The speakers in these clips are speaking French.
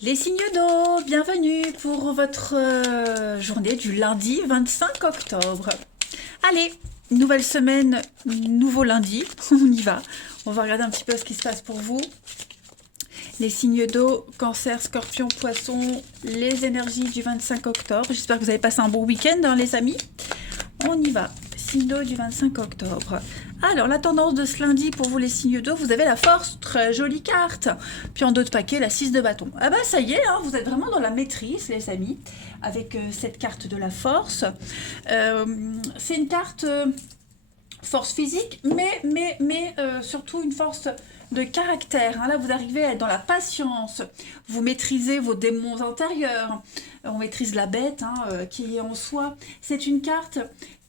Les signes d'eau, bienvenue pour votre journée du lundi 25 octobre. Allez, nouvelle semaine, nouveau lundi, on y va. On va regarder un petit peu ce qui se passe pour vous. Les signes d'eau, cancer, scorpion, poisson, les énergies du 25 octobre. J'espère que vous avez passé un bon week-end, hein, les amis. On y va. Signe d'eau du 25 octobre. Alors, la tendance de ce lundi pour vous les signes d'eau, vous avez la force, très jolie carte. Puis en dos de paquet, la 6 de bâton. Ah bah ça y est, hein, vous êtes vraiment dans la maîtrise, les amis, avec cette carte de la force. C'est une carte force physique, mais surtout une force de caractère. Hein. Là, vous arrivez à être dans la patience. Vous maîtrisez vos démons intérieurs. On maîtrise la bête qui est en soi. C'est une carte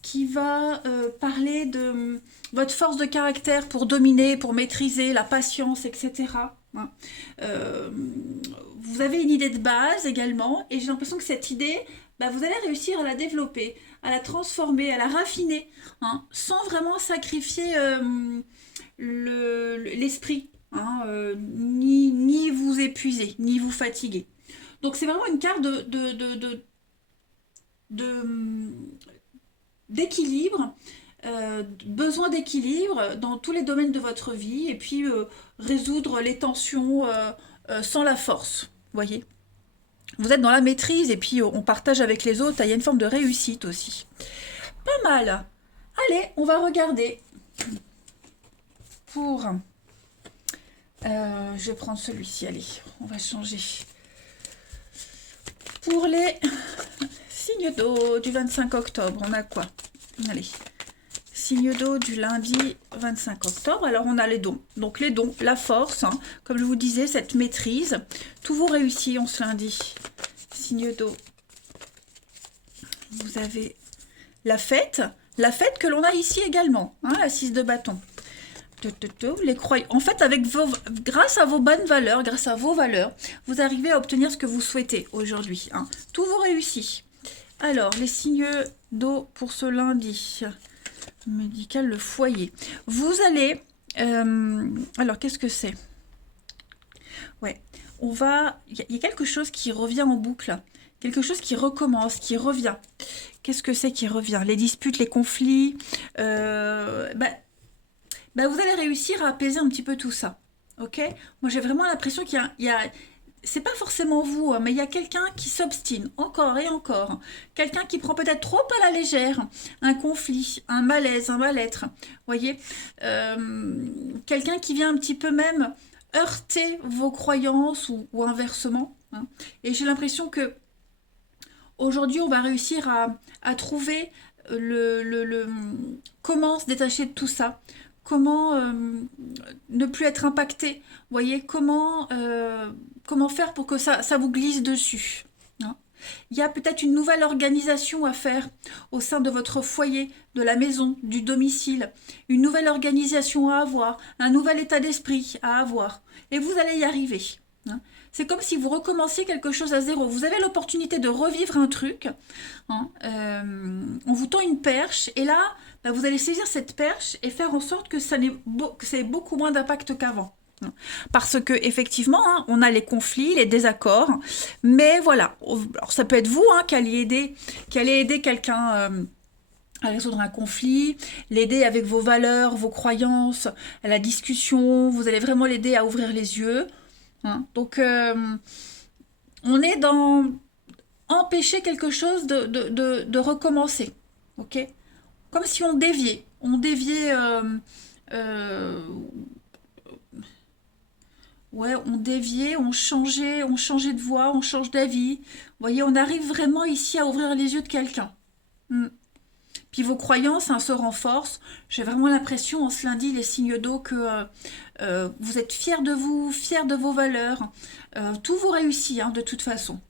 qui va parler de votre force de caractère pour dominer, pour maîtriser la patience, etc. Hein. Vous avez une idée de base également, et j'ai l'impression que cette idée, vous allez réussir à la développer, à la transformer, à la raffiner, hein, sans vraiment sacrifier l'esprit, hein, ni vous épuiser, ni vous fatiguer. Donc c'est vraiment une carte d'équilibre, besoin d'équilibre dans tous les domaines de votre vie, et puis résoudre les tensions sans la force, voyez. Vous êtes dans la maîtrise, et puis on partage avec les autres, il y a une forme de réussite aussi. Pas mal. Allez, on va regarder pour... je vais prendre celui-ci, allez, on va changer. Pour les signes d'eau du 25 octobre, on a quoi? Allez, signe d'eau du lundi 25 octobre. Alors, on a les dons. Donc, les dons, la force, hein, comme je vous disais, cette maîtrise. Tout vous réussit en ce lundi. Signe d'eau. Vous avez la fête que l'on a ici également, hein, la 6 de bâton. Les croyants. En fait, grâce à vos bonnes valeurs, grâce à vos valeurs, vous arrivez à obtenir ce que vous souhaitez aujourd'hui. Hein. Tout vous réussit. Alors, les signes d'eau pour ce lundi. Médical, le foyer. Vous allez... alors, qu'est-ce que c'est? Ouais, on va... Il y a quelque chose qui revient en boucle. Quelque chose qui recommence, qui revient. Qu'est-ce que c'est qui revient? Les disputes, les conflits. Vous allez réussir à apaiser un petit peu tout ça. Ok? Moi, j'ai vraiment l'impression qu'il y a c'est pas forcément vous, hein, mais il y a quelqu'un qui s'obstine encore et encore. Quelqu'un qui prend peut-être trop à la légère un conflit, un malaise, un mal-être. Voyez, quelqu'un qui vient un petit peu même heurter vos croyances ou inversement. Hein. Et j'ai l'impression que aujourd'hui, on va réussir à trouver comment se détacher de tout ça. Comment ne plus être impacté. Vous voyez, comment faire pour que ça vous glisse dessus. Hein. Il y a peut-être une nouvelle organisation à faire au sein de votre foyer, de la maison, du domicile. Une nouvelle organisation à avoir, un nouvel état d'esprit à avoir. Et vous allez y arriver. Hein. C'est comme si vous recommenciez quelque chose à zéro. Vous avez l'opportunité de revivre un truc. Hein, on vous tend une perche et là, vous allez saisir cette perche et faire en sorte que ça ait beaucoup moins d'impact qu'avant. Parce que effectivement, hein, on a les conflits, les désaccords, mais voilà. Alors ça peut être vous qui allez aider quelqu'un à résoudre un conflit, l'aider avec vos valeurs, vos croyances, à la discussion. Vous allez vraiment l'aider à ouvrir les yeux. Hein. Donc, on est dans empêcher quelque chose de recommencer. Ok? Comme si on déviait. On déviait. On déviait, on changeait de voie, on change d'avis. Vous voyez, on arrive vraiment ici à ouvrir les yeux de quelqu'un. Puis vos croyances se renforcent. J'ai vraiment l'impression en ce lundi, les signes d'eau, que vous êtes fiers de vous, fiers de vos valeurs. Tout vous réussit, de toute façon.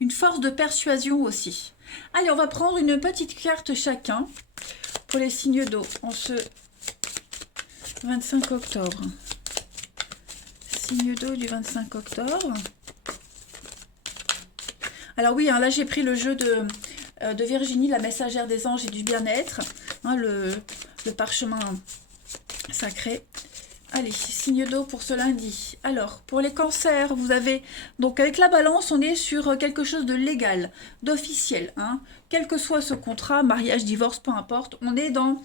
Une force de persuasion aussi. Allez, on va prendre une petite carte chacun pour les signes d'eau en ce 25 octobre. Signe d'eau du 25 octobre. Alors oui, là j'ai pris le jeu de Virginie, la messagère des anges et du bien-être. Le parchemin sacré. Allez, signe d'eau pour ce lundi. Alors, pour les cancers, vous avez... Donc, avec la balance, on est sur quelque chose de légal, d'officiel. Hein. Quel que soit ce contrat, mariage, divorce, peu importe, on est dans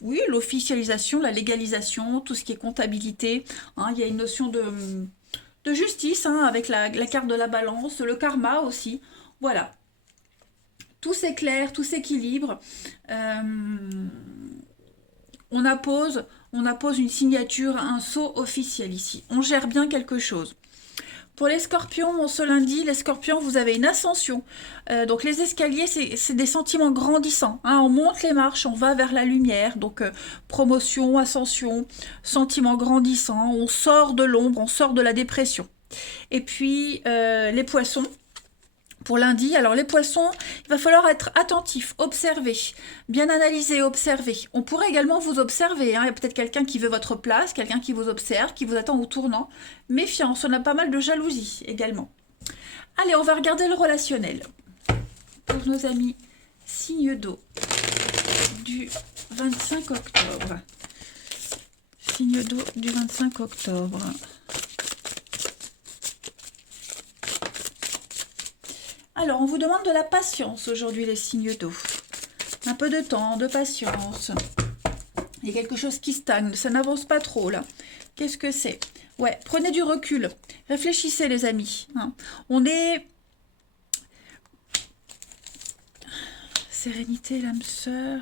oui, l'officialisation, la légalisation, tout ce qui est comptabilité. Hein. Il y a une notion de justice hein, avec la carte de la balance, le karma aussi. Voilà. Tout s'éclaire, tout s'équilibre. On appose une signature, un sceau officiel ici. On gère bien quelque chose. Pour les scorpions, ce lundi, les scorpions, vous avez une ascension. Donc les escaliers, c'est des sentiments grandissants. Hein. On monte les marches, on va vers la lumière. Donc promotion, ascension, sentiments grandissants. On sort de l'ombre, on sort de la dépression. Et puis les poissons. Pour lundi, alors les poissons, il va falloir être attentif, observer, bien analyser, observer. On pourrait également vous observer. Hein. Il y a peut-être quelqu'un qui veut votre place, quelqu'un qui vous observe, qui vous attend au tournant. Méfiance, on a pas mal de jalousie également. Allez, on va regarder le relationnel. Pour nos amis signe d'eau du 25 octobre. Signe d'eau du 25 octobre. Alors, on vous demande de la patience aujourd'hui, les signes d'eau. Un peu de temps, de patience. Il y a quelque chose qui stagne, ça n'avance pas trop, là. Qu'est-ce que c'est? Ouais, prenez du recul. Réfléchissez, les amis. Hein. On est... Sérénité, l'âme sœur.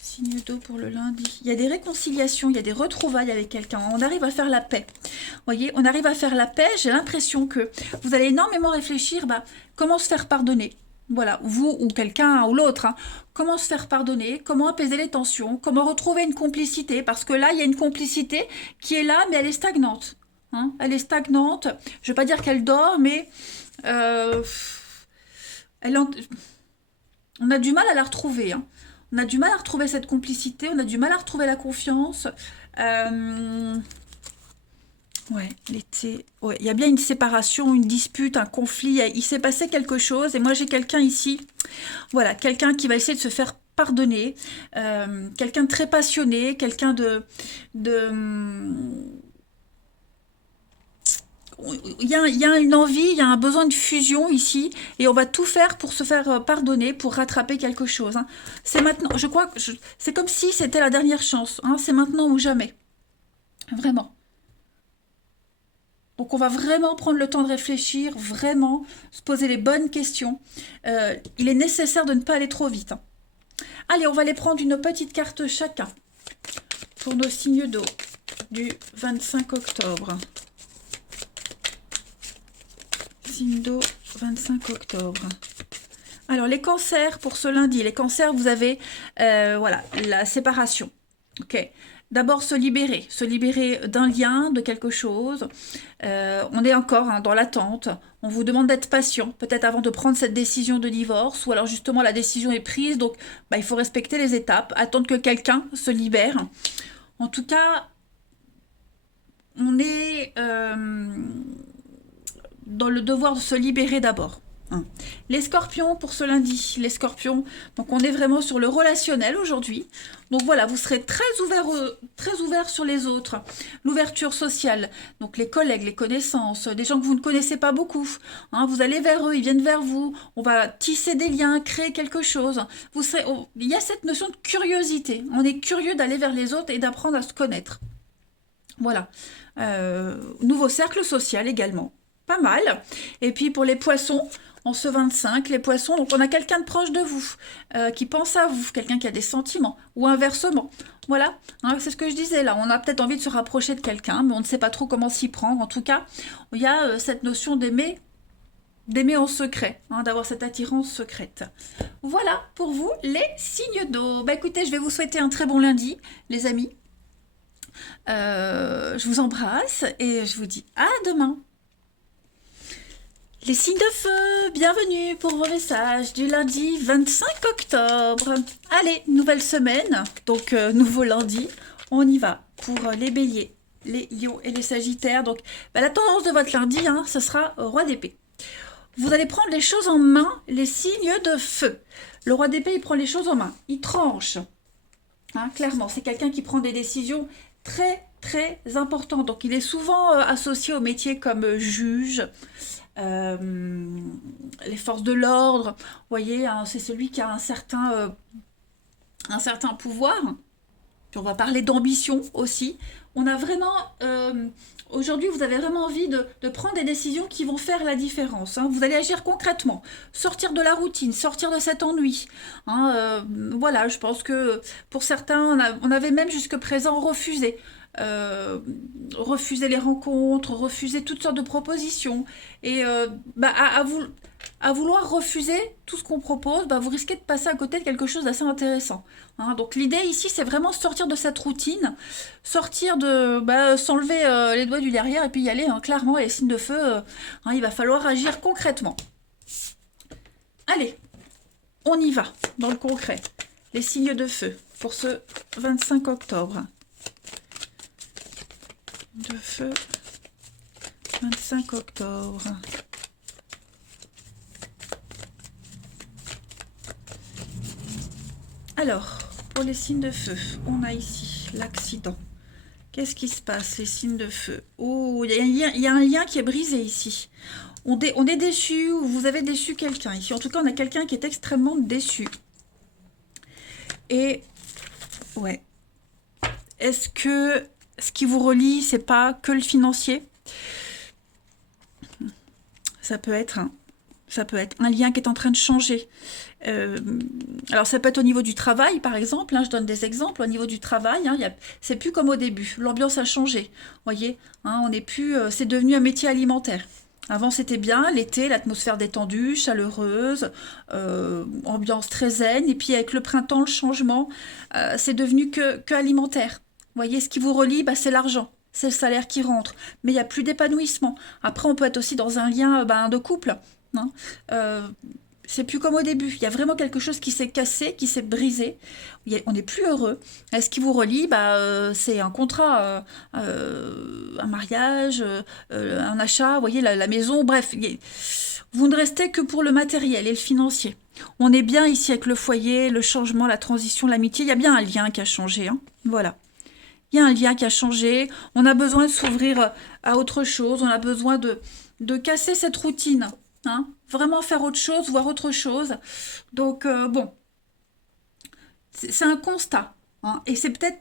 Signe d'eau pour le lundi. Il y a des réconciliations, il y a des retrouvailles avec quelqu'un. On arrive à faire la paix. Vous voyez, on arrive à faire la paix. J'ai l'impression que vous allez énormément réfléchir, comment se faire pardonner. Voilà, vous ou quelqu'un ou l'autre. Hein. Comment se faire pardonner, comment apaiser les tensions, comment retrouver une complicité. Parce que là, il y a une complicité qui est là, mais elle est stagnante. Hein. Elle est stagnante. Je ne vais pas dire qu'elle dort, mais on a du mal à la retrouver. Hein. On a du mal à retrouver cette complicité, on a du mal à retrouver la confiance. Ouais, l'été. Ouais, il y a bien une séparation, une dispute, un conflit. Il s'est passé quelque chose. Et moi, j'ai quelqu'un ici. Voilà, quelqu'un qui va essayer de se faire pardonner. Quelqu'un de très passionné, quelqu'un il y a une envie, il y a un besoin de fusion ici, et on va tout faire pour se faire pardonner, pour rattraper quelque chose. Hein. C'est maintenant, je crois que c'est comme si c'était la dernière chance. Hein. C'est maintenant ou jamais. Vraiment. Donc on va vraiment prendre le temps de réfléchir, vraiment se poser les bonnes questions. Il est nécessaire de ne pas aller trop vite. Hein. Allez, on va les prendre une petite carte chacun pour nos signes d'eau du 25 octobre. Signe d'eau, 25 octobre. Alors, les cancers pour ce lundi. Les cancers, vous avez voilà, la séparation. Ok. D'abord, se libérer d'un lien, de quelque chose. On est encore hein, dans l'attente. On vous demande d'être patient, peut-être avant de prendre cette décision de divorce, ou alors justement la décision est prise, donc il faut respecter les étapes, attendre que quelqu'un se libère. En tout cas, on est dans le devoir de se libérer d'abord. Hein. Les scorpions pour ce lundi, les scorpions, donc on est vraiment sur le relationnel aujourd'hui. Donc voilà, vous serez très ouvert sur les autres. L'ouverture sociale, donc les collègues, les connaissances, des gens que vous ne connaissez pas beaucoup. Hein, vous allez vers eux, ils viennent vers vous. On va tisser des liens, créer quelque chose. Il y a cette notion de curiosité. On est curieux d'aller vers les autres et d'apprendre à se connaître. Voilà. Nouveau cercle social également. Pas mal. Et puis pour les poissons, en ce 25, les poissons, donc on a quelqu'un de proche de vous, qui pense à vous, quelqu'un qui a des sentiments, ou inversement. Voilà, hein, c'est ce que je disais là, on a peut-être envie de se rapprocher de quelqu'un, mais on ne sait pas trop comment s'y prendre. En tout cas, il y a cette notion d'aimer en secret, hein, d'avoir cette attirance secrète. Voilà pour vous les signes d'eau. Bah écoutez, je vais vous souhaiter un très bon lundi, les amis. Je vous embrasse et je vous dis à demain. Les signes de feu, bienvenue pour vos messages du lundi 25 octobre. Allez, nouvelle semaine, donc nouveau lundi, on y va pour les béliers, les lions et les sagittaires. Donc la tendance de votre lundi, hein, ce sera roi d'épée. Vous allez prendre les choses en main, les signes de feu. Le roi d'épée, il prend les choses en main, il tranche. hein, clairement. C'est quelqu'un qui prend des décisions très, très importantes. Donc, il est souvent associé au métier comme juge, euh, les forces de l'ordre. Vous voyez, hein, c'est celui qui a un certain pouvoir. Puis on va parler d'ambition aussi. On a vraiment, aujourd'hui, vous avez vraiment envie de prendre des décisions qui vont faire la différence, hein. Vous allez agir concrètement, sortir de la routine, sortir de cet ennui, hein. Voilà, je pense que pour certains, on avait même jusque présent refusé. euh, Refuser les rencontres, refuser toutes sortes de propositions. Et bah, à vouloir refuser tout ce qu'on propose, bah, vous risquez de passer à côté de quelque chose d'assez intéressant, hein. Donc l'idée ici, c'est vraiment sortir de cette routine, sortir de, bah, s'enlever les doigts du derrière et puis y aller, hein. Clairement, les signes de feu, hein, il va falloir agir concrètement. Allez, on y va dans le concret. Les signes de feu pour ce 25 octobre. De feu, 25 octobre. Alors, pour les signes de feu, on a ici l'accident. Qu'est-ce qui se passe, les signes de feu? Oh, il y a un lien qui est brisé ici. On est déçu, ou vous avez déçu quelqu'un ici. En tout cas, on a quelqu'un qui est extrêmement déçu. Et, ouais. Est-ce que ce qui vous relie, c'est pas que le financier? Ça peut être un lien qui est en train de changer. Alors ça peut être au niveau du travail, par exemple, hein, je donne des exemples, au niveau du travail, hein, c'est plus comme au début, l'ambiance a changé, voyez, hein, on n'est plus, c'est devenu un métier alimentaire. Avant c'était bien, l'été, l'atmosphère détendue, chaleureuse, ambiance très zen, et puis avec le printemps, le changement, c'est devenu que alimentaire. Voyez, ce qui vous relie, bah, c'est l'argent. C'est le salaire qui rentre, mais il n'y a plus d'épanouissement. Après, on peut être aussi dans un lien de couple, hein. Euh, c'est plus comme au début. Il y a vraiment quelque chose qui s'est cassé, qui s'est brisé. On n'est plus heureux. Et ce qui vous relie, bah, c'est un contrat, un mariage, un achat, vous voyez, la maison, bref. Vous ne restez que pour le matériel et le financier. On est bien ici avec le foyer, le changement, la transition, l'amitié. Il y a bien un lien qui a changé, hein. Voilà. Il y a un lien qui a changé. On a besoin de s'ouvrir à autre chose. On a besoin de casser cette routine, hein. Vraiment faire autre chose, voir autre chose. Donc, bon, c'est un constat, hein. Et c'est peut-être,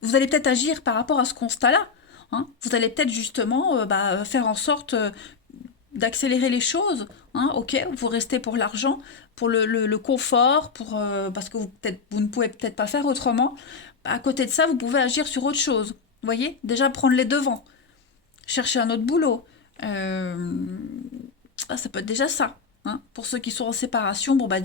vous allez peut-être agir par rapport à ce constat-là, hein. Vous allez peut-être justement bah, faire en sorte d'accélérer les choses, hein. Ok, vous restez pour l'argent, pour le confort, parce que vous ne pouvez peut-être pas faire autrement. À côté de ça, vous pouvez agir sur autre chose. Vous voyez, déjà prendre les devants, chercher un autre boulot. Ça peut être déjà ça, hein. Pour ceux qui sont en séparation, bon, bah,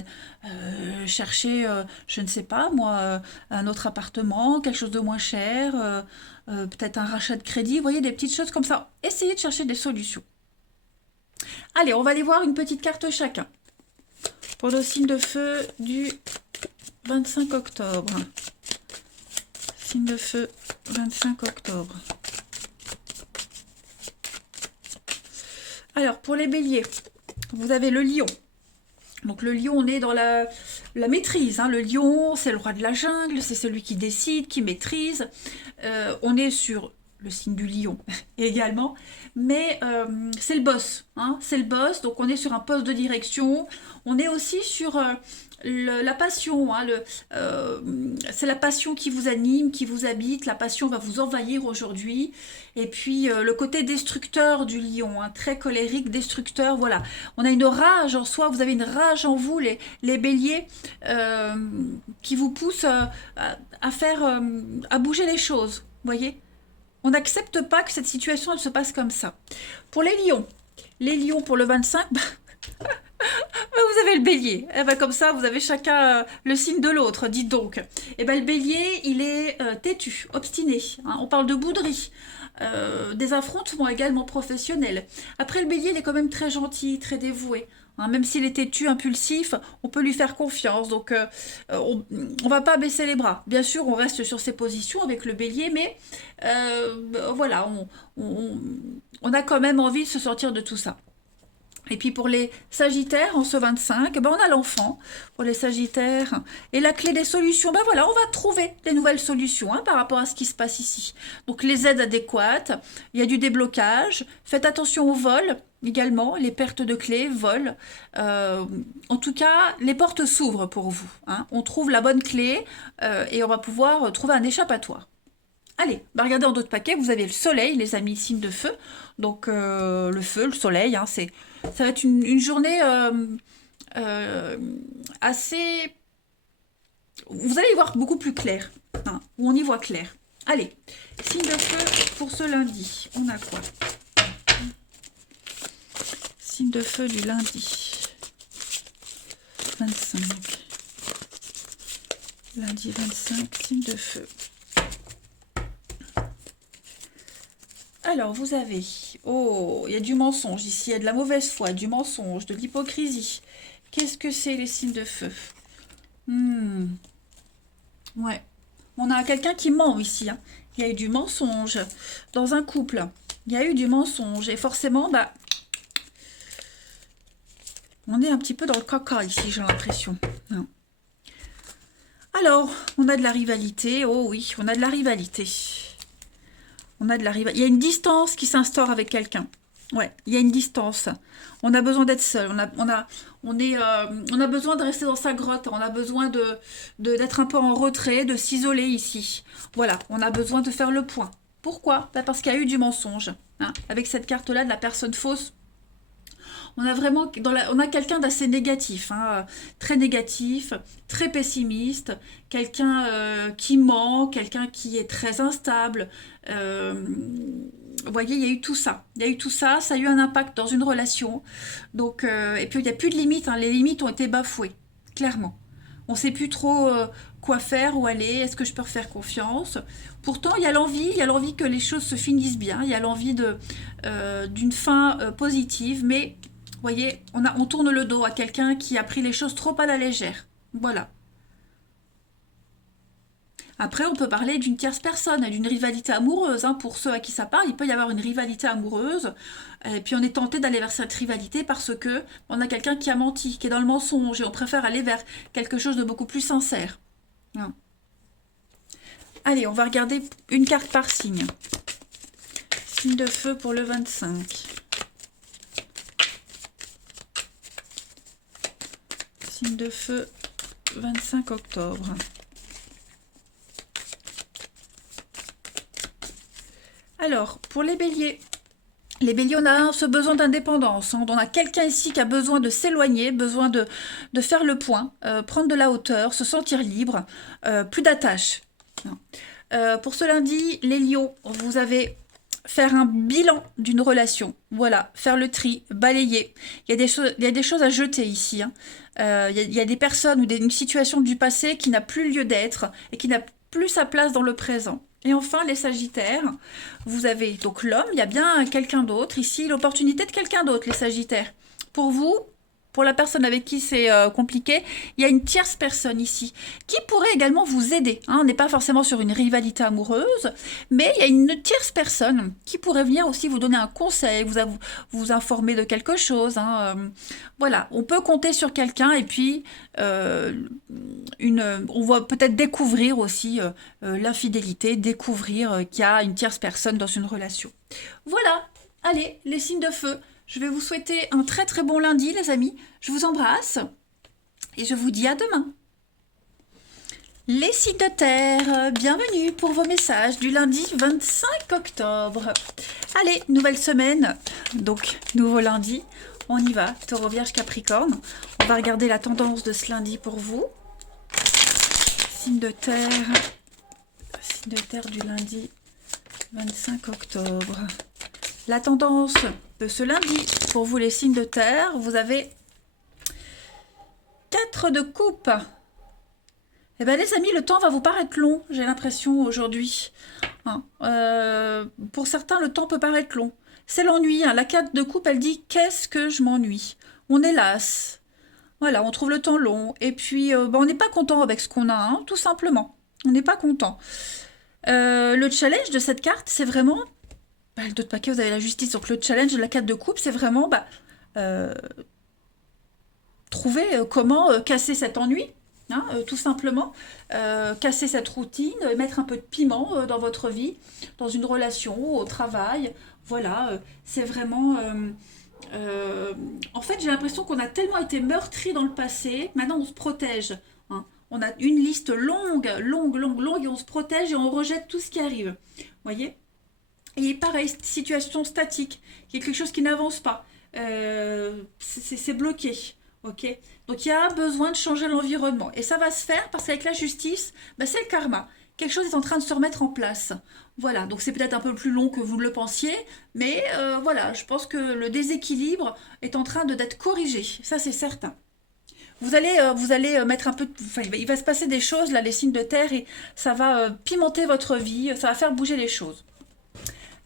chercher, je ne sais pas, moi, un autre appartement, quelque chose de moins cher, peut-être un rachat de crédit, vous voyez, des petites choses comme ça. Essayez de chercher des solutions. Allez, on va aller voir une petite carte chacun. Pour le signe de feu du 25 octobre. Signe de feu, 25 octobre. Alors, pour les béliers, vous avez le lion. Donc le lion, on est dans la maîtrise, hein. Le lion, c'est le roi de la jungle, c'est celui qui décide, qui maîtrise. On est sur le signe du lion également, mais c'est le boss, hein. C'est le boss, donc on est sur un poste de direction. On est aussi sur la passion, hein, c'est la passion qui vous anime, qui vous habite. La passion va vous envahir aujourd'hui. Et puis le côté destructeur du lion, hein, très colérique, destructeur, voilà. On a une rage en soi, vous avez une rage en vous, les béliers, qui vous pousse à faire, à bouger les choses, vous voyez. On n'accepte pas que cette situation, elle se passe comme ça. Pour les lions pour le 25, bah, vous avez le bélier. Eh ben, comme ça, vous avez chacun le signe de l'autre, dites donc. Eh ben, le bélier, il est têtu, obstiné, hein. On parle de bouderie. Des affrontements également professionnels. Après, le bélier, il est quand même très gentil, très dévoué, hein. Même s'il est têtu, impulsif, on peut lui faire confiance. Donc, on ne va pas baisser les bras. Bien sûr, on reste sur ses positions avec le bélier, mais voilà, on a quand même envie de se sortir de tout ça. Et puis pour les Sagittaires, en ce 25, ben on a l'enfant pour les Sagittaires. Et la clé des solutions, ben voilà, on va trouver des nouvelles solutions par rapport à ce qui se passe ici. Donc les aides adéquates, il y a du déblocage. Faites attention au vol également, les pertes de clés, vol. En tout cas, les portes s'ouvrent pour vous. On trouve la bonne clé et on va pouvoir trouver un échappatoire. Allez, bah regardez en d'autres paquets, vous avez le soleil, les amis, signe de feu. Donc le feu, le soleil, ça va être une journée euh, assez... Vous allez y voir beaucoup plus clair, où on y voit clair. Allez, signe de feu pour ce lundi. On a quoi? Signe de feu du lundi. 25. Lundi 25, signe de feu. Alors, vous avez... Oh, il y a du mensonge ici, il y a de la mauvaise foi, du mensonge, de l'hypocrisie. Qu'est-ce que c'est les signes de feu? Ouais. On a quelqu'un qui ment ici. Il y a eu du mensonge. Dans un couple, il y a eu du mensonge. Et forcément, bah... On est un petit peu dans le caca ici, j'ai l'impression. Alors, on a de la rivalité. Oh oui, on a de la rivalité. On a de la rivalité. Il y a une distance qui s'instaure avec quelqu'un. Ouais, il y a une distance. On a besoin d'être seul. On a besoin de rester dans sa grotte. On a besoin d'être un peu en retrait, de s'isoler ici. Voilà, on a besoin de faire le point. Pourquoi? Bah parce qu'il y a eu du mensonge. Avec cette carte-là de la personne fausse, on a vraiment on a quelqu'un d'assez négatif, très négatif, très pessimiste, quelqu'un qui ment, quelqu'un qui est très instable. Vous voyez, il y a eu tout ça. Il y a eu tout ça, ça a eu un impact dans une relation. Donc, et puis il n'y a plus de limites, les limites ont été bafouées, clairement. On ne sait plus trop quoi faire, où aller, est-ce que je peux faire confiance? Pourtant, il y a l'envie que les choses se finissent bien, il y a l'envie d'une fin positive, mais vous voyez, on tourne le dos à quelqu'un qui a pris les choses trop à la légère. Voilà. Après, on peut parler d'une tierce personne, d'une rivalité amoureuse. Pour ceux à qui ça parle, il peut y avoir une rivalité amoureuse. Et puis on est tenté d'aller vers cette rivalité parce que on a quelqu'un qui a menti, qui est dans le mensonge, et on préfère aller vers quelque chose de beaucoup plus sincère. Allez, on va regarder une carte par signe. Signe de feu pour le 25. Signe de feu, 25 octobre. Alors, pour les béliers, on a ce besoin d'indépendance. On a quelqu'un ici qui a besoin de s'éloigner, besoin de faire le point, prendre de la hauteur, se sentir libre, plus d'attache. Pour ce lundi, les lions, vous avez faire un bilan d'une relation. Voilà, faire le tri, balayer. Il y a des choses à jeter ici. Il y a des personnes ou une situation du passé qui n'a plus lieu d'être et qui n'a plus sa place dans le présent. Et enfin, les Sagittaires, vous avez donc l'homme, il y a bien quelqu'un d'autre ici, l'opportunité de quelqu'un d'autre, les Sagittaires. Pour vous, pour la personne avec qui c'est compliqué, il y a une tierce personne ici qui pourrait également vous aider. On n'est pas forcément sur une rivalité amoureuse, mais il y a une tierce personne qui pourrait venir aussi vous donner un conseil, vous informer de quelque chose. Voilà, on peut compter sur quelqu'un et puis on va peut-être découvrir aussi l'infidélité, découvrir qu'il y a une tierce personne dans une relation. Voilà, allez, les signes de feu. Je vais vous souhaiter un très très bon lundi, les amis. Je vous embrasse et je vous dis à demain. Les signes de terre, bienvenue pour vos messages du lundi 25 octobre. Allez, nouvelle semaine, donc nouveau lundi. On y va, Taureau, Vierge, Capricorne. On va regarder la tendance de ce lundi pour vous. Signe de terre du lundi 25 octobre. La tendance de ce lundi, pour vous les signes de terre, vous avez 4 de coupe. Eh bien les amis, le temps va vous paraître long, j'ai l'impression aujourd'hui. Pour certains, le temps peut paraître long. C'est l'ennui. La 4 de coupe, elle dit « Qu'est-ce que je m'ennuie ?» On est las. Voilà, on trouve le temps long. Et puis, on n'est pas content avec ce qu'on a, tout simplement. On n'est pas content. Le challenge de cette carte, c'est vraiment... d'autres paquets, vous avez la justice. Donc le challenge de la 4 de coupe, c'est vraiment trouver comment casser cet ennui, hein, tout simplement, casser cette routine, mettre un peu de piment dans votre vie, dans une relation, au travail. Voilà, c'est vraiment... en fait, j'ai l'impression qu'on a tellement été meurtri dans le passé, maintenant on se protège, hein. On a une liste longue, longue, longue, longue, et on se protège et on rejette tout ce qui arrive. Vous voyez? Et pareil, situation statique, il y a quelque chose qui n'avance pas. C'est bloqué. Ok. Donc il y a besoin de changer l'environnement. Et ça va se faire parce qu'avec la justice, bah, c'est le karma. Quelque chose est en train de se remettre en place. Voilà, donc c'est peut-être un peu plus long que vous le pensiez, mais voilà, je pense que le déséquilibre est en train d'être corrigé. Ça, c'est certain. Vous allez mettre un peu, enfin, il va se passer des choses là, les signes de terre, et ça va pimenter votre vie, ça va faire bouger les choses.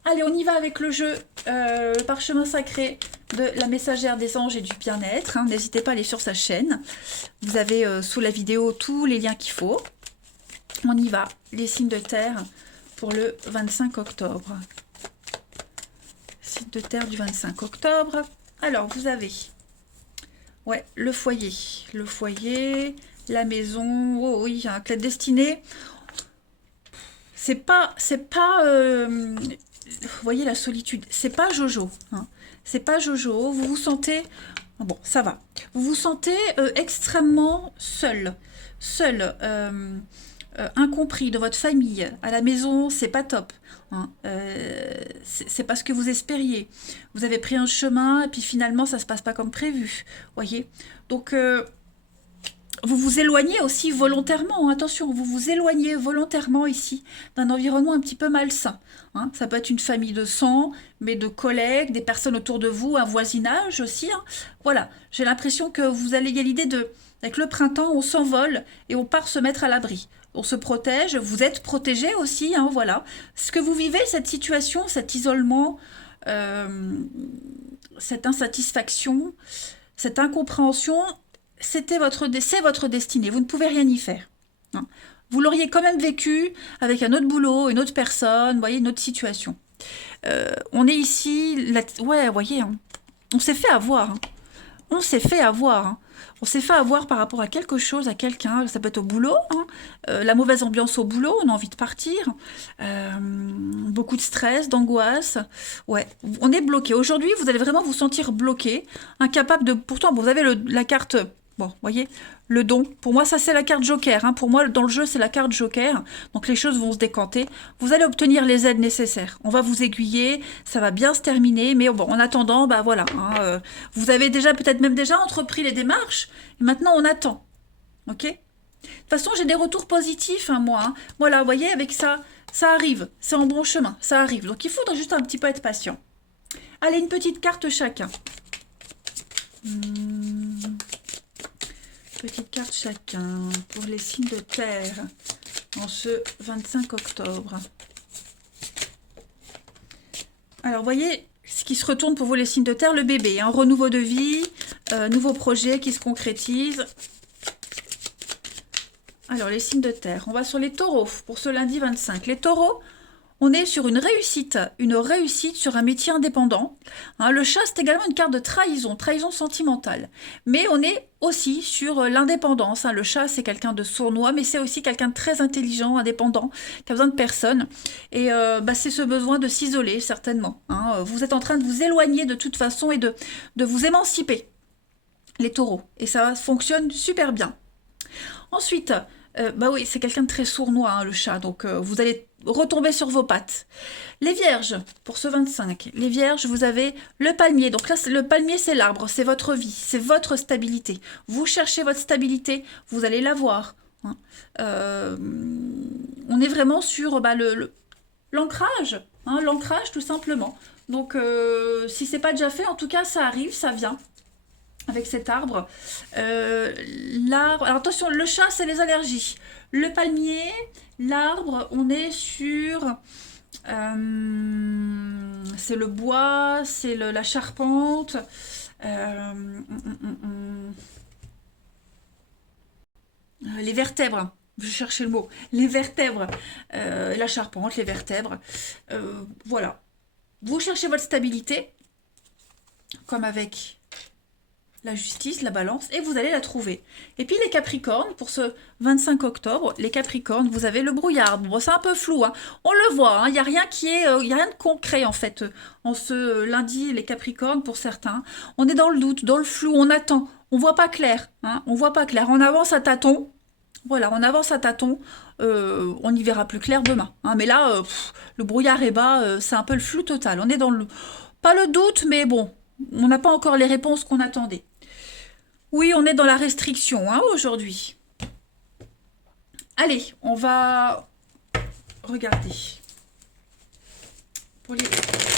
Allez, on y va avec le jeu, le parchemin sacré de la messagère des anges et du bien-être, hein. N'hésitez pas à aller sur sa chaîne. Vous avez sous la vidéo tous les liens qu'il faut. On y va, les signes de terre pour le 25 octobre. Signes de terre du 25 octobre. Alors, vous avez le foyer, la maison. Oh oui, hein, la destinée. Vous voyez la solitude, c'est pas Jojo, hein. C'est pas Jojo, vous vous sentez, bon, ça va, vous vous sentez extrêmement seul, incompris de votre famille, à la maison, c'est pas top, hein. C'est pas ce que vous espériez. Vous avez pris un chemin et puis finalement ça se passe pas comme prévu, voyez. Donc vous vous éloignez aussi volontairement, hein. Attention, vous vous éloignez volontairement ici d'un environnement un petit peu malsain, hein. Ça peut être une famille de sang, mais de collègues, des personnes autour de vous, un voisinage aussi, hein. Voilà, j'ai l'impression que vous allez, il y a l'idée de, avec le printemps, on s'envole et on part se mettre à l'abri. On se protège, vous êtes protégé aussi, hein, voilà. Ce que vous vivez, cette situation, cet isolement, euh, cette insatisfaction, cette incompréhension, c'est votre destinée, vous ne pouvez rien y faire, hein. Vous l'auriez quand même vécu avec un autre boulot, une autre personne, vous voyez, une autre situation. On est ici, ouais, vous voyez, hein, on s'est fait avoir, hein. On s'est fait avoir, hein. On s'est fait avoir par rapport à quelque chose, à quelqu'un, ça peut être au boulot, hein. La mauvaise ambiance au boulot, on a envie de partir, beaucoup de stress, d'angoisse, ouais, on est bloqué. Aujourd'hui, vous allez vraiment vous sentir bloqué, incapable de... Pourtant, vous avez la carte... Bon, vous voyez, le don. Pour moi, ça, c'est la carte joker, hein. Pour moi, dans le jeu, c'est la carte joker. Donc, les choses vont se décanter. Vous allez obtenir les aides nécessaires. On va vous aiguiller. Ça va bien se terminer. Mais bon, en attendant, bah voilà, hein, vous avez déjà, peut-être même déjà entrepris les démarches. Et maintenant, on attend. OK? De toute façon, j'ai des retours positifs, hein, moi, hein. Voilà, vous voyez, avec ça, ça arrive. C'est en bon chemin. Ça arrive. Donc, il faudra juste un petit peu être patient. Allez, une petite carte chacun. Petite carte chacun pour les signes de terre en ce 25 octobre. Alors, vous voyez, ce qui se retourne pour vous, les signes de terre, le bébé, un renouveau de vie, nouveau projet qui se concrétise. Alors, les signes de terre, on va sur les taureaux pour ce lundi 25. Les taureaux, on est sur une réussite sur un métier indépendant, hein. Le chat, c'est également une carte de trahison sentimentale. Mais on est aussi sur l'indépendance, hein. Le chat, c'est quelqu'un de sournois, mais c'est aussi quelqu'un de très intelligent, indépendant, qui a besoin de personne. Et c'est ce besoin de s'isoler, certainement, hein. Vous êtes en train de vous éloigner de toute façon et de vous émanciper, les taureaux. Et ça fonctionne super bien. Ensuite... oui, c'est quelqu'un de très sournois, hein, le chat, donc vous allez retomber sur vos pattes. Les vierges, pour ce 25, les vierges, vous avez le palmier. Donc là, le palmier, c'est l'arbre, c'est votre vie, c'est votre stabilité. Vous cherchez votre stabilité, vous allez l'avoir, hein. On est vraiment sur l'ancrage, hein, l'ancrage tout simplement. Donc, si c'est pas déjà fait, en tout cas, ça arrive, ça vient. Avec cet arbre. L'arbre... Alors attention, le chat, c'est les allergies. Le palmier, l'arbre, on est sur... c'est le bois, c'est la charpente. Les vertèbres. Je cherchais le mot. Les vertèbres. La charpente, les vertèbres. Voilà. Vous cherchez votre stabilité, comme avec... la justice, la balance, et vous allez la trouver. Et puis les Capricornes, pour ce 25 octobre, les Capricornes, vous avez le brouillard. Bon, c'est un peu flou, hein. On le voit, hein. Il n'y a rien il y a rien de concret en fait en ce lundi, les Capricornes pour certains. On est dans le doute, dans le flou, on attend, on voit pas clair, hein. On voit pas clair. On avance à tâtons. Voilà, on avance à tâtons. On y verra plus clair demain, hein. Mais là, le brouillard est bas, c'est un peu le flou total. On est dans le pas le doute, mais bon, on n'a pas encore les réponses qu'on attendait. Oui, on est dans la restriction, hein, aujourd'hui. Allez, on va regarder. Pour les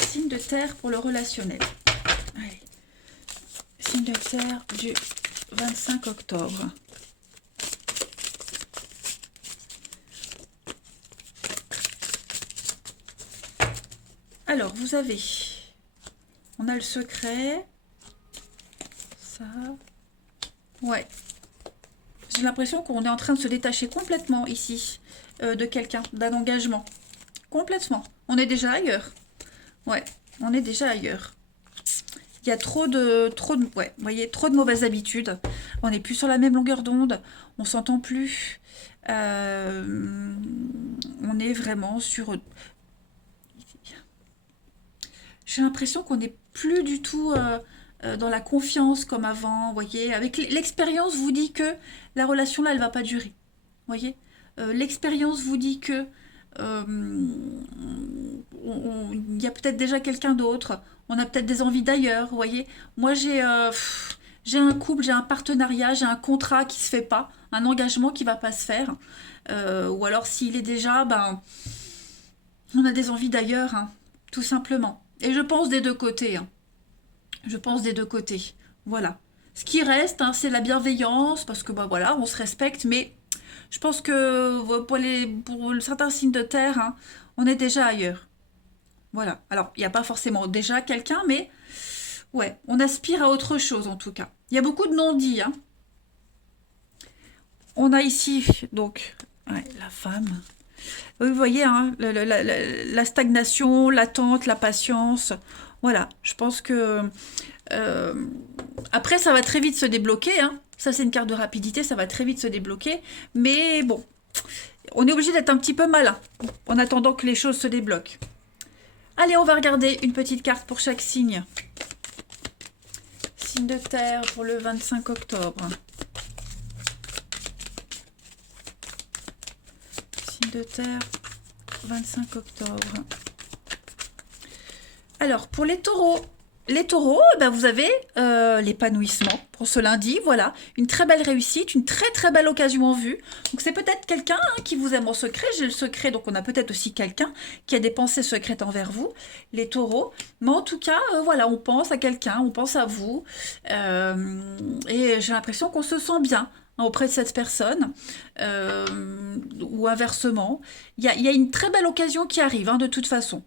signes de terre, pour le relationnel. Allez. Signe de terre du 25 octobre. Alors, vous avez... On a le secret. Ça... Ouais. J'ai l'impression qu'on est en train de se détacher complètement ici de quelqu'un, d'un engagement. Complètement. On est déjà ailleurs. Ouais, on est déjà ailleurs. Il y a ouais, vous voyez, trop de mauvaises habitudes. On n'est plus sur la même longueur d'onde. On s'entend plus. On est vraiment sur... J'ai l'impression qu'on n'est plus du tout... dans la confiance comme avant, vous voyez. Avec l'expérience vous dit que la relation là, elle va pas durer. Vous voyez, l'expérience vous dit que il y a peut-être déjà quelqu'un d'autre. On a peut-être des envies d'ailleurs, vous voyez. Moi, j'ai un couple, j'ai un partenariat, j'ai un contrat qui se fait pas, un engagement qui va pas se faire. Ou alors s'il est déjà, ben, on a des envies d'ailleurs, hein, tout simplement. Et je pense des deux côtés, hein. Je pense des deux côtés. Voilà. Ce qui reste, hein, c'est la bienveillance, parce que bah, voilà, on se respecte, mais je pense que pour certains signes de terre, hein, on est déjà ailleurs. Voilà. Alors, il n'y a pas forcément déjà quelqu'un, mais ouais, on aspire à autre chose en tout cas. Il y a beaucoup de non-dits, hein. On a ici, donc, ouais, la femme. Oui, vous voyez, hein, la stagnation, l'attente, la patience. Voilà, je pense que... après, ça va très vite se débloquer, hein. Ça, c'est une carte de rapidité, ça va très vite se débloquer. Mais bon, on est obligé d'être un petit peu malin en attendant que les choses se débloquent. Allez, on va regarder une petite carte pour chaque signe. Signe de terre pour le 25 octobre. Signe de terre, 25 octobre. Alors, pour les taureaux, ben, vous avez l'épanouissement pour ce lundi, voilà, une très belle réussite, une très très belle occasion en vue. Donc c'est peut-être quelqu'un, hein, qui vous aime en secret, j'ai le secret, donc on a peut-être aussi quelqu'un qui a des pensées secrètes envers vous, les taureaux. Mais en tout cas, voilà, on pense à quelqu'un, on pense à vous, et j'ai l'impression qu'on se sent bien, hein, auprès de cette personne, ou inversement. Il y a une très belle occasion qui arrive, hein, de toute façon.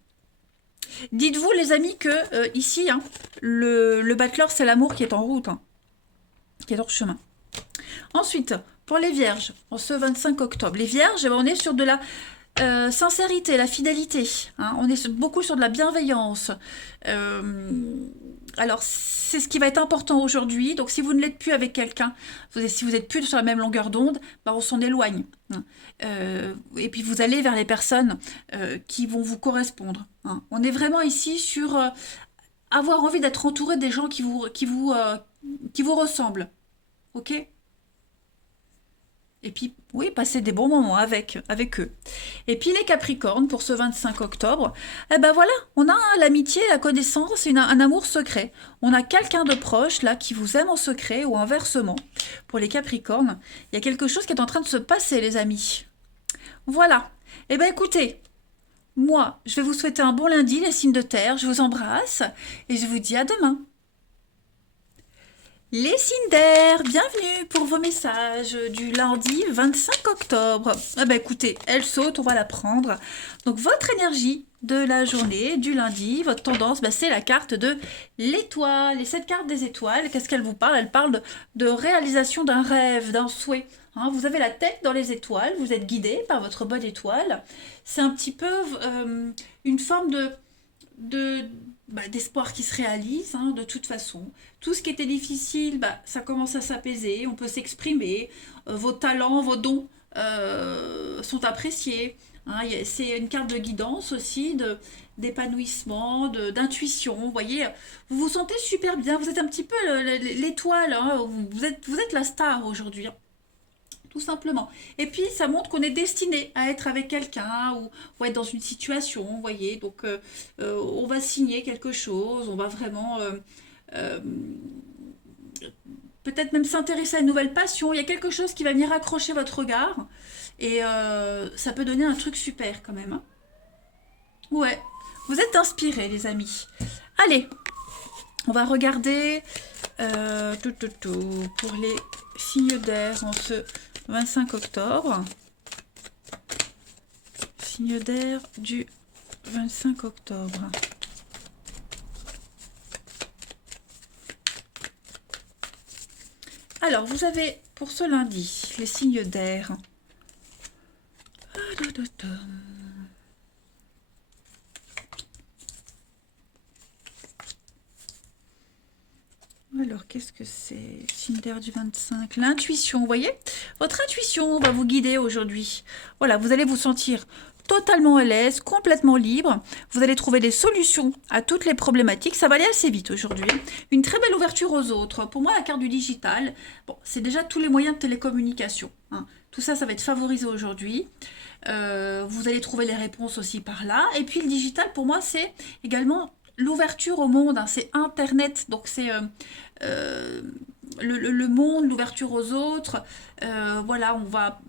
Dites-vous, les amis, que ici, hein, le battleur, c'est l'amour qui est en route, hein, qui est en chemin. Ensuite, pour les vierges, en ce 25 octobre, les vierges, eh ben, on est sur de la sincérité, la fidélité, hein, on est beaucoup sur de la bienveillance. Alors, c'est ce qui va être important aujourd'hui. Donc, si vous ne l'êtes plus avec quelqu'un, si vous n'êtes plus sur la même longueur d'onde, bah, on s'en éloigne, hein. Et puis, vous allez vers les personnes qui vont vous correspondre, hein. On est vraiment ici sur avoir envie d'être entouré des gens qui vous ressemblent. Ok ? Et puis, oui, passer des bons moments avec eux. Et puis les Capricornes, pour ce 25 octobre, eh ben voilà, on a, hein, l'amitié, la connaissance, un amour secret. On a quelqu'un de proche, là, qui vous aime en secret, ou inversement. Pour les Capricornes, il y a quelque chose qui est en train de se passer, les amis. Voilà. Eh ben écoutez, moi, je vais vous souhaiter un bon lundi, les signes de terre. Je vous embrasse, et je vous dis à demain. Les signes d'air, bienvenue pour vos messages du lundi 25 octobre. Ah bah écoutez, elle saute, on va la prendre. Donc votre énergie de la journée, du lundi, votre tendance, bah, c'est la carte de l'étoile. Et cette carte des étoiles, qu'est-ce qu'elle vous parle? Elle parle de réalisation d'un rêve, d'un souhait. Hein, vous avez la tête dans les étoiles, vous êtes guidé par votre bonne étoile. C'est un petit peu une forme de d'espoir qui se réalise, hein, de toute façon. Tout ce qui était difficile, ça commence à s'apaiser, on peut s'exprimer, vos talents, vos dons sont appréciés. Hein, c'est une carte de guidance aussi, d'épanouissement, d'intuition. Vous voyez, vous vous sentez super bien, vous êtes un petit peu l'étoile, hein, vous êtes la star aujourd'hui, hein, tout simplement. Et puis, ça montre qu'on est destiné à être avec quelqu'un ou être dans une situation, vous voyez. Donc, on va signer quelque chose, on va vraiment euh, peut-être même s'intéresser à une nouvelle passion. Il y a quelque chose qui va venir accrocher votre regard et ça peut donner un truc super quand même, hein. Ouais, vous êtes inspirés, les amis. Allez, on va regarder pour les signes d'air en ce 25 octobre. Signe d'air du 25 octobre. Alors, vous avez pour ce lundi les signes d'air. Alors, qu'est-ce que c'est? Signe d'air du 25. L'intuition, vous voyez? Votre intuition va vous guider aujourd'hui. Voilà, vous allez vous sentir totalement à l'aise, complètement libre. Vous allez trouver des solutions à toutes les problématiques. Ça va aller assez vite aujourd'hui. Une très belle ouverture aux autres. Pour moi, la carte du digital, bon, c'est déjà tous les moyens de télécommunication, hein. Tout ça, ça va être favorisé aujourd'hui. Vous allez trouver les réponses aussi par là. Et puis, le digital, pour moi, c'est également l'ouverture au monde, hein. C'est Internet, donc c'est le monde, l'ouverture aux autres. Voilà, on va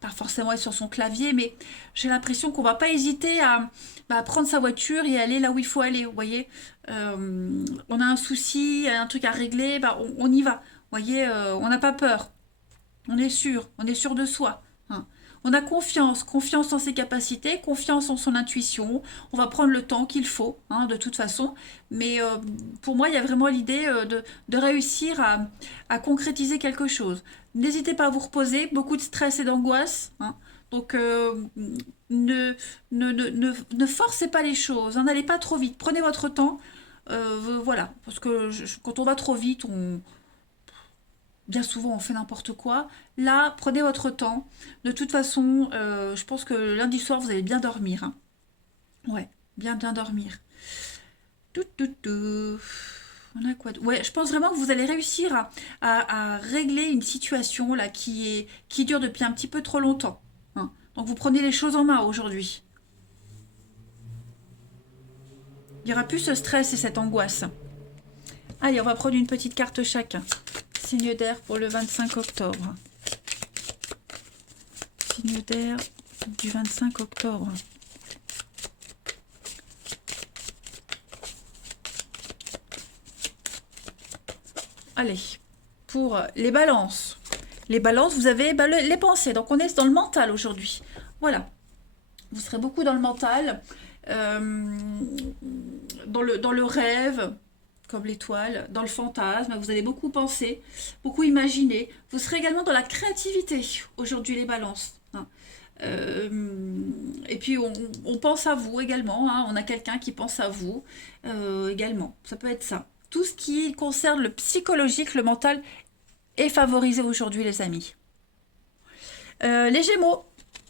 pas forcément être sur son clavier, mais j'ai l'impression qu'on va pas hésiter à prendre sa voiture et aller là où il faut aller. Vous voyez, on a un souci, un truc à régler, on y va. Vous voyez, on n'a pas peur. On est sûr de soi, hein. On a confiance en ses capacités, confiance en son intuition. On va prendre le temps qu'il faut, hein, de toute façon. Mais pour moi, il y a vraiment l'idée de réussir à concrétiser quelque chose. N'hésitez pas à vous reposer, beaucoup de stress et d'angoisse, hein. Donc, ne, ne forcez pas les choses, hein, n'allez pas trop vite. Prenez votre temps. Voilà, parce que quand on va trop vite, bien souvent on fait n'importe quoi. Là, prenez votre temps. De toute façon, je pense que lundi soir, vous allez bien dormir, hein. Ouais, bien dormir. Tout. On a quoi ouais, je pense vraiment que vous allez réussir à régler une situation là qui dure depuis un petit peu trop longtemps, hein. Donc vous prenez les choses en main aujourd'hui. Il n'y aura plus ce stress et cette angoisse. Allez, on va prendre une petite carte chacun. Signe d'air pour le 25 octobre. Signe d'air du 25 octobre. Allez, pour les balances. Les balances, vous avez les pensées. Donc on est dans le mental aujourd'hui. Voilà. Vous serez beaucoup dans le mental, dans le rêve, comme l'étoile, dans le fantasme. Vous allez beaucoup penser, beaucoup imaginer. Vous serez également dans la créativité aujourd'hui, les balances, hein. Et puis on pense à vous également, hein. On a quelqu'un qui pense à vous également. Ça peut être ça. Tout ce qui concerne le psychologique, le mental est favorisé aujourd'hui, les amis. Les Gémeaux,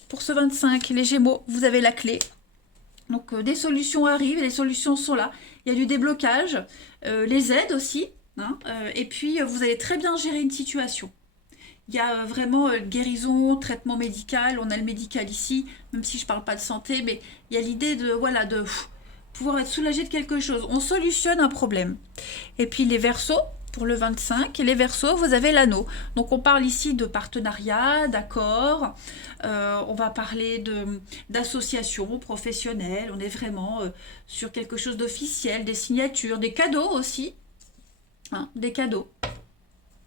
pour ce 25, les Gémeaux, vous avez la clé. Donc des solutions arrivent, les solutions sont là. Il y a du déblocage, les aides aussi, hein, et puis vous allez très bien gérer une situation. Il y a vraiment guérison, traitement médical, on a le médical ici, même si je ne parle pas de santé, mais il y a l'idée de pouvoir être soulagé de quelque chose. On solutionne un problème. Et puis les Verseaux, pour le 25, les Verseaux, vous avez l'anneau. Donc on parle ici de partenariat, d'accord, on va parler d'associations professionnelles, on est vraiment sur quelque chose d'officiel, des signatures, des cadeaux aussi, hein, des cadeaux.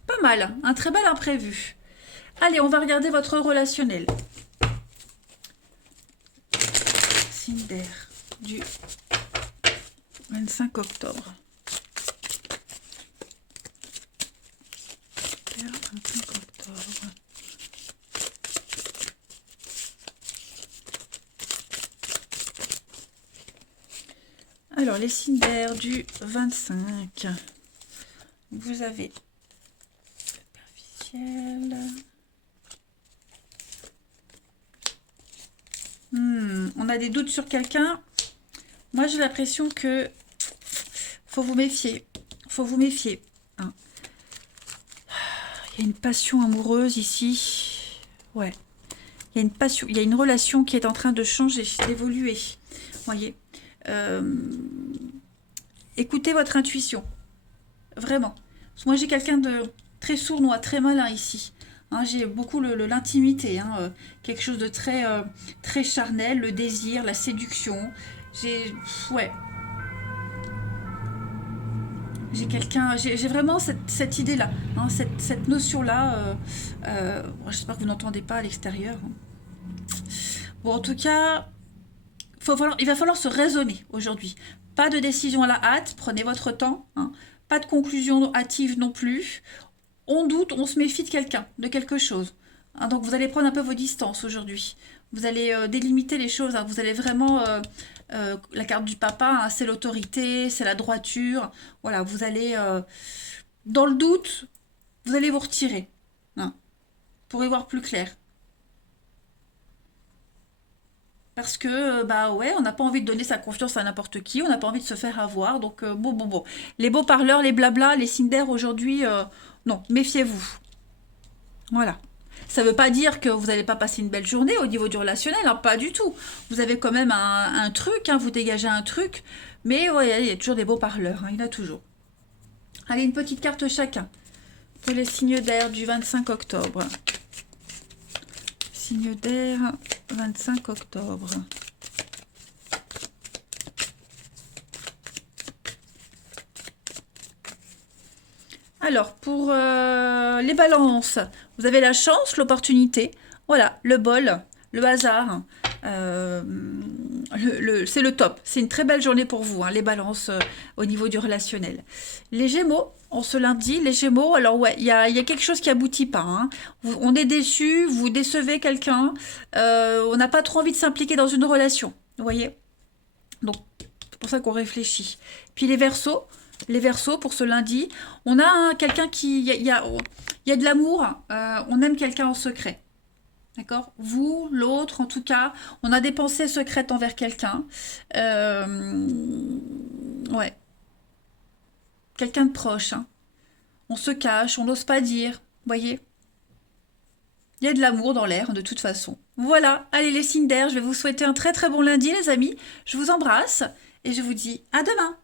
Pas mal, un très bel imprévu. Allez, on va regarder votre relationnel. Signe d'air du 25 octobre. 25 octobre. Alors, les signes d'air du 25. Vous avez superficiel. On a des doutes sur quelqu'un. Moi, j'ai l'impression que faut vous méfier. Faut vous méfier. Hein. Il y a une passion amoureuse ici. Ouais. Il y a une passion, il y a une relation qui est en train de changer, d'évoluer. Voyez. Écoutez votre intuition. Vraiment. Parce que moi, j'ai quelqu'un de très sournois, très malin ici. Hein, j'ai beaucoup l'intimité, hein, quelque chose de très, très charnel, le désir, la séduction. Ouais. J'ai quelqu'un, j'ai vraiment cette idée-là, hein, cette notion-là. J'espère que vous n'entendez pas à l'extérieur. Bon, en tout cas, il va falloir se raisonner aujourd'hui. Pas de décision à la hâte, prenez votre temps. Hein. Pas de conclusion hâtive non plus. On doute, on se méfie de quelqu'un, de quelque chose. Hein, donc vous allez prendre un peu vos distances aujourd'hui. Vous allez délimiter les choses. Hein. Vous allez vraiment... la carte du papa, hein, c'est l'autorité, c'est la droiture. Voilà, vous allez... dans le doute, vous allez vous retirer. Hein, pour y voir plus clair. Parce que, bah ouais, on n'a pas envie de donner sa confiance à n'importe qui, on n'a pas envie de se faire avoir. Donc, bon. Les beaux parleurs, les blablas, les signes d'air aujourd'hui, non, méfiez-vous. Voilà. Ça ne veut pas dire que vous n'allez pas passer une belle journée au niveau du relationnel, hein, pas du tout. Vous avez quand même un truc, hein, vous dégagez un truc, mais ouais, il y a toujours des beaux parleurs, hein, il y en a toujours. Allez, une petite carte chacun pour les signes d'air du 25 octobre. Signe d'air, 25 octobre. Alors, pour les balances, vous avez la chance, l'opportunité, voilà, le bol, le hasard. C'est le top. C'est une très belle journée pour vous, hein, les balances au niveau du relationnel. Les Gémeaux, on se lundi, les Gémeaux, alors ouais, il y a quelque chose qui aboutit pas. Hein. On est déçu, vous décevez quelqu'un, on n'a pas trop envie de s'impliquer dans une relation, vous voyez. Donc, c'est pour ça qu'on réfléchit. Puis les Verseaux pour ce lundi, on a hein, quelqu'un qui... Il y a de l'amour, on aime quelqu'un en secret. D'accord? Vous, l'autre, en tout cas, on a des pensées secrètes envers quelqu'un. Ouais. Quelqu'un de proche. Hein. On se cache, on n'ose pas dire. Voyez? Il y a de l'amour dans l'air, de toute façon. Voilà. Allez, les signes d'air, je vais vous souhaiter un très très bon lundi, les amis. Je vous embrasse et je vous dis à demain.